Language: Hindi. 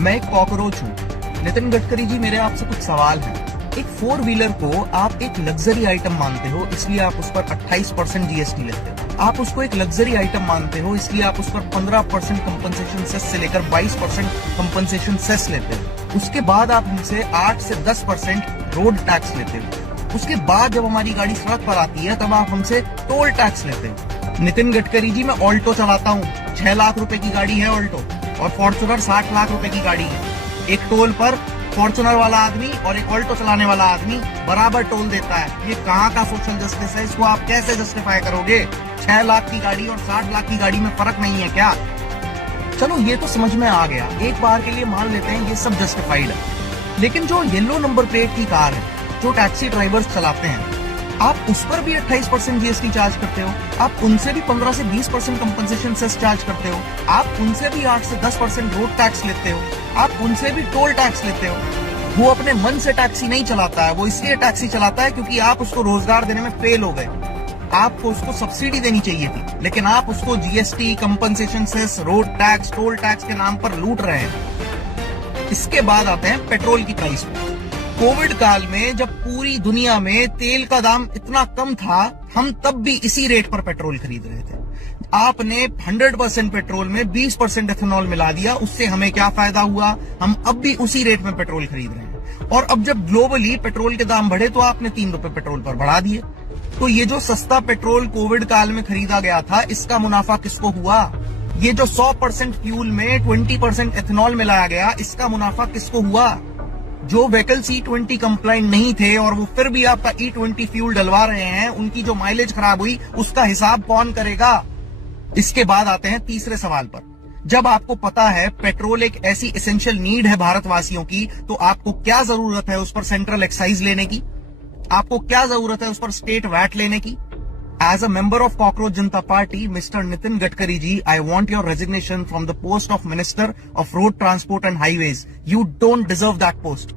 मैं एक कॉकरोच हूँ। नितिन गडकरी जी, मेरे आपसे कुछ सवाल हैं। एक 4 व्हीलर को आप एक लग्जरी आइटम मानते हो, इसलिए आप उस पर 28% जीएसटी लेते हो। आप उसको एक लग्जरी आइटम मानते हो, इसलिए आप उस पर 15% कंपनसेशन सेस से लेकर 22% कंपनसेशन सेस लेते हो। उसके बाद आप हमसे 8 से 10% रोड टैक्स लेते हो। उसके बाद जब हमारी गाड़ी सड़क पर आती है तब आप हमसे टोल टैक्स लेते हो। नितिन गडकरी जी, मैं ऑल्टो चलाता हूँ, 6 लाख रुपए की गाड़ी है ऑल्टो, और फॉर्च्यूनर 60 लाख रुपए की गाड़ी है। एक टोल पर फॉर्च्यूनर वाला आदमी और एक ऑल्टो चलाने वाला आदमी बराबर टोल देता है। ये कहाँ का सोशल जस्टिस है? इसको आप कैसे जस्टिफाई करोगे? 6 लाख की गाड़ी और 60 लाख की गाड़ी में फर्क नहीं है क्या? चलो ये तो समझ में आ गया, एक बार के लिए मान लेते हैं ये सब जस्टिफाइड है। लेकिन जो येलो नंबर प्लेट की कार है, जो टैक्सी ड्राइवर्स चलाते हैं, आप उस पर भी 28% जीएसटी चार्ज करते हो। आप उनसे भी 15 से 20% कंपनसेशन सेस चार्ज करते हो। आप उनसे भी 8 से 10% रोड टैक्स लेते हो। आप उनसे भी टोल टैक्स लेते हो। वो अपने मन से टैक्सी नहीं चलाता है, वो इसलिए टैक्सी चलाता है क्योंकि आप उसको रोजगार देने में फेल हो गए। आपको उसको सब्सिडी देनी चाहिए थी, लेकिन आप उसको GST, compensation cess, road tax, toll tax के नाम पर लूट रहे हैं। इसके बाद आते हैं पेट्रोल की प्राइस पे। कोविड काल में जब पूरी दुनिया में तेल का दाम इतना कम था, हम तब भी इसी रेट पर पेट्रोल खरीद रहे थे। आपने 100% पेट्रोल में 20% एथेनॉल मिला दिया, उससे हमें क्या फायदा हुआ? हम अब भी उसी रेट में पेट्रोल खरीद रहे हैं। और अब जब ग्लोबली पेट्रोल के दाम बढ़े तो आपने 3 रुपए पेट्रोल पर बढ़ा दिए। तो ये जो सस्ता पेट्रोल कोविड काल में खरीदा गया था, इसका मुनाफा किसको हुआ? ये जो 100% फ्यूल में 20% एथेनॉल मिलाया गया, इसका मुनाफा किसको हुआ? जो व्हीकल E20 कंप्लाइंट नहीं थे और वो फिर भी आपका E20 फ्यूल डलवा रहे हैं, उनकी जो माइलेज खराब हुई उसका हिसाब कौन करेगा? इसके बाद आते हैं तीसरे सवाल पर। जब आपको पता है पेट्रोल एक ऐसी एसेंशियल नीड है भारतवासियों की, तो आपको क्या जरूरत है उस पर सेंट्रल एक्साइज लेने की? आपको क्या जरूरत है उस पर स्टेट वैट लेने की? As a member of Cockroach Janata Party, Mr. Nitin Gadkari ji, I want your resignation from the post of Minister of Road Transport and Highways. You don't deserve that post.